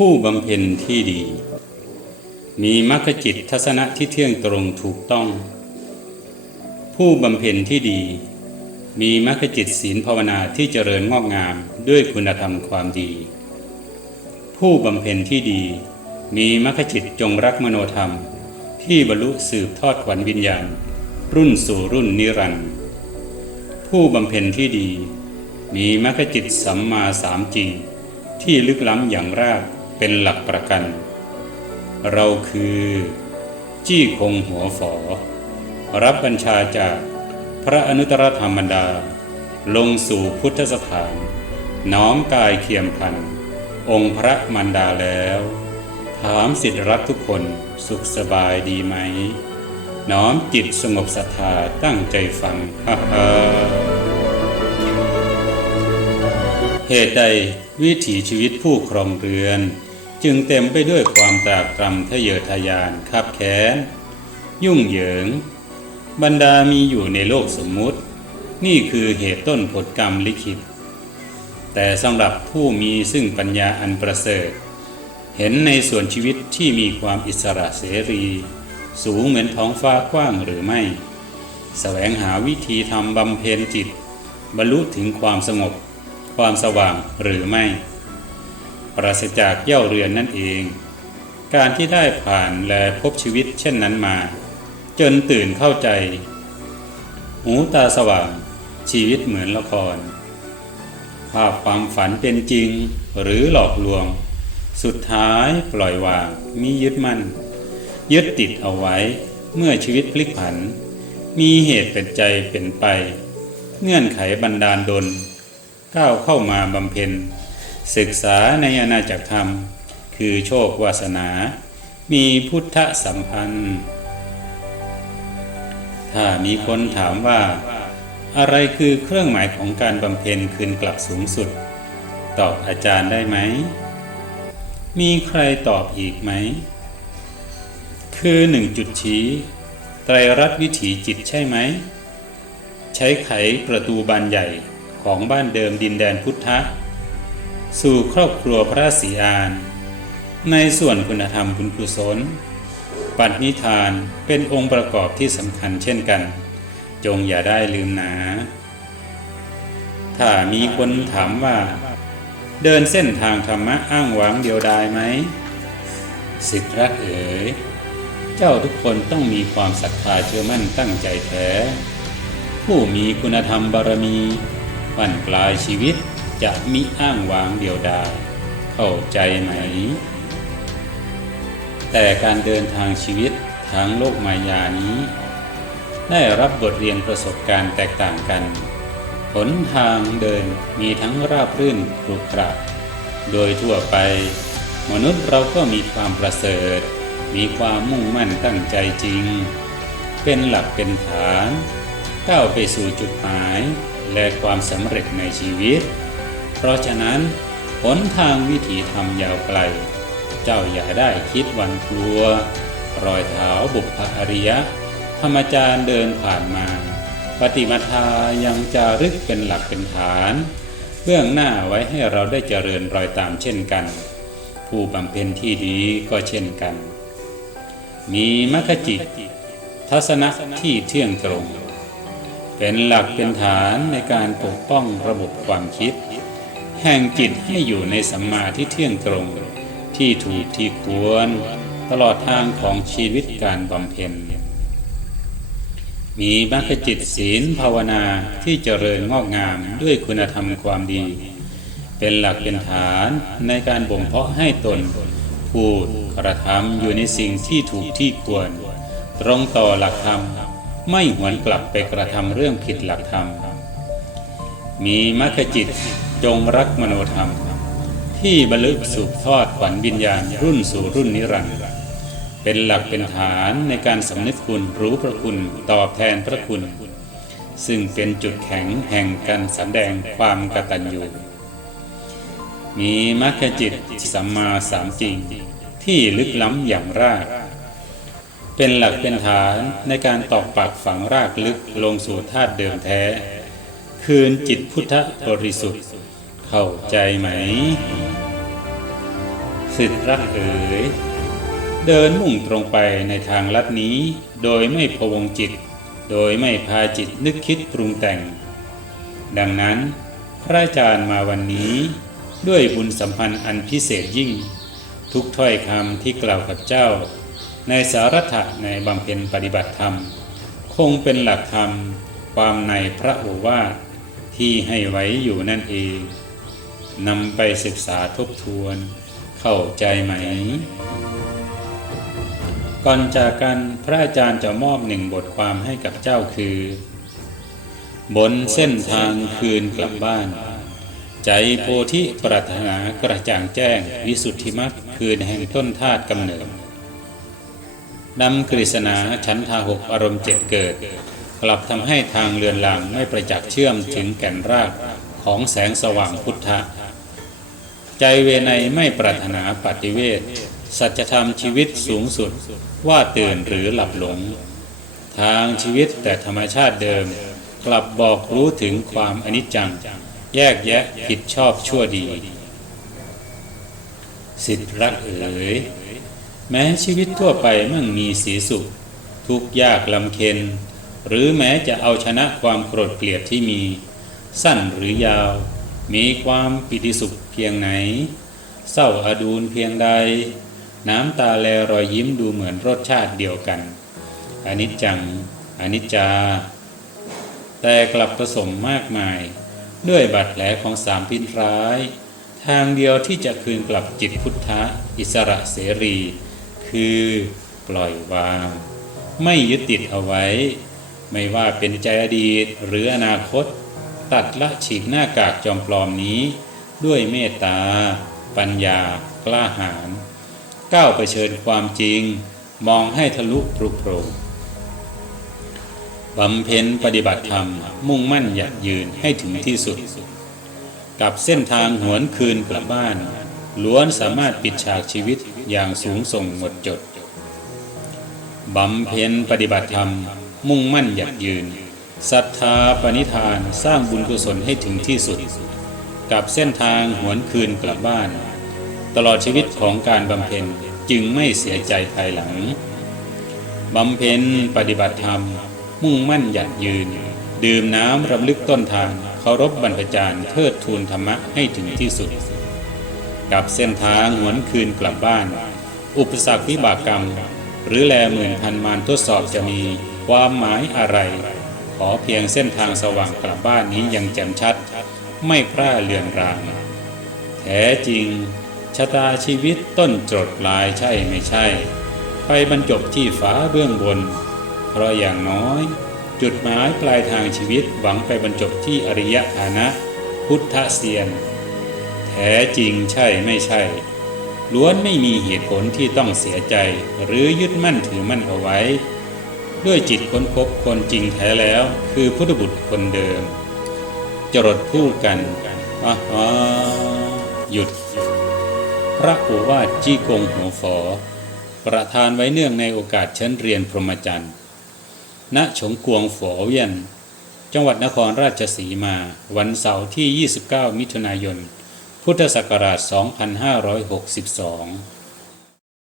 ผู้บำเพ็ญที่ดี มีมรรคจิตทัศนะที่เที่ยงตรงถูกต้อง ผู้บำเพ็ญที่ดี มีมรรคจิตศีลภาวนาที่เจริญงอกงามด้วยคุณธรรมความดี ผู้บำเพ็ญที่ดี มีมรรคจิตจงรักมโนธรรม ที่บรรลุสืบทอดขวัญวิญญาณ รุ่นสู่รุ่นนิรันดร์ผู้บำเพ็ญที่ดี มีมรรคจิตสัมมาสามจริงที่ลึกล้ำอย่างราก เป็นหลักประกัน เราคือ จี้คงหัวฝอ รับบัญชาจากพระอนุตตรธรรมดา ลงสู่พุทธสถาน น้อมกายเคียมพัน องค์พระมันดาแล้ว ถามสิทธิรักทุกคนสุขสบายดีไหม น้อมจิตสงบศรัทธาตั้งใจฟังฮ่าฮ่าเหตุใดวิถีชีวิตผู้ครองเรือน จึงเต็มไปด้วยความตรากตรำทะเยอทะยานขับแค้น ยุ่งเหยิง บรรดามีอยู่ในโลกสมมุติ นี่คือเหตุต้นผลกรรมลิขิต แต่สำหรับผู้มีซึ่งปัญญาอันประเสริฐ เห็นในส่วนชีวิตที่มีความอิสระเสรี สูงเหมือนท้องฟ้ากว้างหรือไม่แสวงหาวิธีทำบำเพ็ญจิต บรรลุถึงความสงบ ความสว่างหรือไม่ ปราศจากเย่าเรือนนั่นเอง การที่ได้ผ่านและพบชีวิตเช่นนั้นมา จนตื่นเข้าใจ หูตาสว่างชีวิตเหมือนละคร ภาพความฝันเป็นจริงหรือหลอกลวง สุดท้ายปล่อยวางมียึดมั่น ยึดติดเอาไว้เมื่อชีวิตพลิกผัน มีเหตุเป็นใจเป็นไป เงื่อนไขบันดาลดลก้าวเข้ามาบำเพ็ญ ศึกษาในอาณาจักรธรรม คือโชควาสนา มีพุทธสัมพันธ์ ถ้ามีคนถามว่า อะไรคือเครื่องหมายของการบำเพ็ญคืนกลับสูงสุด ตอบอาจารย์ได้ไหม มีใครตอบอีกไหม คือหนึ่งจุดชี้ไตรรัตน์วิถีจิตใช่ไหม ใช้ไขประตูบานใหญ่ของบ้านเดิมดินแดนพุทธะ สู่ครอบครัวพระศรีอาน ในส่วนคุณธรรมบุญกุศล ปัจนิธานเป็นองค์ประกอบที่สำคัญเช่นกัน จงอย่าได้ลืมหนา ถ้ามีคนถามว่า เดินเส้นทางธรรมะอ้างหวังเดียวดายไหมสิทธรักเอ๋ยเจ้าทุกคนต้องมีความศรัทธาเชื่อมั่นตั้งใจแท้ ผู้มีคุณธรรมบารมีวันปลายชีวิต จะมิอ้างวางเดียวดายเข้าใจไหม แต่การเดินทางชีวิตทางโลกมายานี้ ได้รับบทเรียนประสบการณ์แตกต่างกัน หนทางเดินมีทั้งราบรื่นขรุขระโดยทั่วไป มนุษย์เราก็มีความประเสริฐ มีความมุ่งมั่นตั้งใจจริง เป็นหลักเป็นฐาน ก้าวไปสู่จุดหมายและความสำเร็จในชีวิต ราะฉะนั้นหนทางวิถีธรรมยาวไกล เจ้าอย่าได้คิดวันกลัว รอยเท้าบุพอริยะ ธรรมจารย์เดินผ่านมา ปฏิมาทายังจารึกเป็นหลักเป็นฐาน เบื้องหน้าไว้ให้เราได้เจริญรอยตามเช่นกัน ผู้บำเพ็ญที่ดีก็เช่นกัน มีมัคคจิต ทัศนะที่เที่ยงตรง เป็นหลักเป็นฐานในการปกป้องระบบความคิด แห่งจิตให้อยู่ในสัมมาที่เที่ยงตรง ที่ถูกที่ควร ตลอดทางของชีวิตการบำเพ็ญ มีมรรคจิตศีลภาวนาที่เจริญงอกงามด้วยคุณธรรมความดี เป็นหลักเป็นฐานในการบ่มเพาะให้ตน พูดกระทำอยู่ในสิ่งที่ถูกที่ควร ตรงต่อหลักธรรมไม่หวนกลับไปกระทำเรื่องผิดหลักธรรม มีมรรคจิต จงรักมโนธรรม ที่บรรลุสืบทอดขวัญวิญญาณรุ่นสู่รุ่นนิรันดร์เป็นหลักเป็นฐานในการสำนึกคุณรู้พระคุณตอบแทนพระคุณ ซึ่งเป็นจุดแข็งแห่งการสำแดงความกตัญญูมีมรรคจิตสัมมาสามจริง ที่ลึกล้ำอย่างราก เป็นหลักเป็นฐานในการตอกปักฝังรากลึกลงสู่ธาตุเดิมแท้ คืนจิตพุทธบริสุทธิ์ เข้าใจไหม สิทธิรักเอ๋ยเดินมุ่งตรงไปในทางลัดนี้ โดยไม่พวงจิต โดยไม่พาจิตนึกคิดปรุงแต่ง ดังนั้น พระอาจารย์มาวันนี้ ด้วยบุญสัมพันธ์อันพิเศษยิ่ง ทุกถ้อยคำที่กล่าวกับเจ้า ในสารถะในบำเพ็ญปฏิบัติธรรม คงเป็นหลักธรรม ความในพระโอวาทที่ให้ไว้อยู่นั่นเอง นำไปศึกษาทบทวนเข้าใจไหม ก่อนจากกันพระอาจารย์จะมอบหนึ่งบทความให้กับเจ้าคือ บนเส้นทางคืนกลับบ้าน ใจโพธิปรารถนากระจ่างแจ้ง วิสุทธิมรรคคืนแห่งต้นธาตุกำเนิดนำกฤษณาชั้นทาหกอารมณ์เจ็ดเกิด กลับทำให้ทางเรือนลางไม่ประจักษ์เชื่อมถึงแก่นรากของแสงสว่างพุทธะ ใจเวไนไม่ปรารถนาปฏิเวทสัจธรรมชีวิตสูงสุดว่าตื่นหรือหลับหลง ทางชีวิตแต่ธรรมชาติเดิม กลับบอกรู้ถึงความอนิจจัง แยกแยะผิดชอบชั่วดี สิทธิรักเอ๋ยแม้ชีวิตทั่วไปมั่งมีสีสุข ทุกยากลำเค็น หรือแม้จะเอาชนะความโกรธเกลียดที่มี สั้นหรือยาว มีความปิติสุข เพียงไหน เศร้าอดูลเพียงใด น้ำตาแลรอยยิ้มดูเหมือนรสชาติเดียวกัน อนิจจัง อนิจจา แต่กลับผสมมากมาย ด้วยบาดแผลของสามพิษร้าย ทางเดียวที่จะคืนกลับจิตพุทธะอิสระเสรี คือปล่อยวาง ไม่ยึดติดเอาไว้ ไม่ว่าเป็นใจอดีตหรืออนาคต ตัดละฉีกหน้ากากจอมปลอมนี้ ด้วยเมตตา ปัญญากล้าหาญก้าวไปเชิญความจริง มองให้ทะลุปรุโปรงบำเพ็ญปฏิบัติธรรม มุ่งมั่นหยัดยืนให้ถึงที่สุด กับเส้นทางหวนคืนกลับบ้าน ล้วนสามารถปิดฉากชีวิตอย่างสูงส่งหมดจด บำเพ็ญปฏิบัติธรรม มุ่งมั่นหยัดยืนศรัทธาปณิธานสร้างบุญกุศลให้ถึงที่สุด กับเส้นทางหวนคืนกลับบ้าน ตลอดชีวิตของการบำเพ็ญจึงไม่เสียใจภายหลังบำเพ็ญปฏิบัติธรรม มุ่งมั่นหยัดยืน ดื่มน้ำรำลึกต้นทางเคารพบรรพจารย์เทิดทูนธรรมะให้ถึงที่สุด กับเส้นทางหวนคืนกลับบ้าน อุปสรรควิบากกรรม หรือแลหมื่นพันมารทดสอบจะมีความหมายอะไร ขอเพียงเส้นทางสว่างกลับบ้านนี้ยังแจ่มชัด ไม่พร่าเลือนรางแท้จริงชะตาชีวิตต้นจดปลายใช่ไม่ใช่ ไปบรรจบที่ฟ้าเบื้องบน เพราะอย่างน้อย จุดหมายปลายทางชีวิตหวังไปบรรจบที่อริยฐานะ พุทธเสียน แท้จริงใช่ไม่ใช่ ล้วนไม่มีเหตุผลที่ต้องเสียใจ หรือยึดมั่นถือมั่นเอาไว้ ด้วยจิตค้นพบคนจริงแท้แล้ว คือพุทธบุตรคนเดิม จรดคู่กันอาฮหยุด พระโอวาทจี้กงหัวฝอ ประธานไว้เนื่องในโอกาสชั้นเรียนพรหมจรรย์ ณ ฉงกวงฝอเวียน จังหวัดนครราชสีมา วันเสาร์ที่ 29 มิถุนายน พุทธศักราช 2562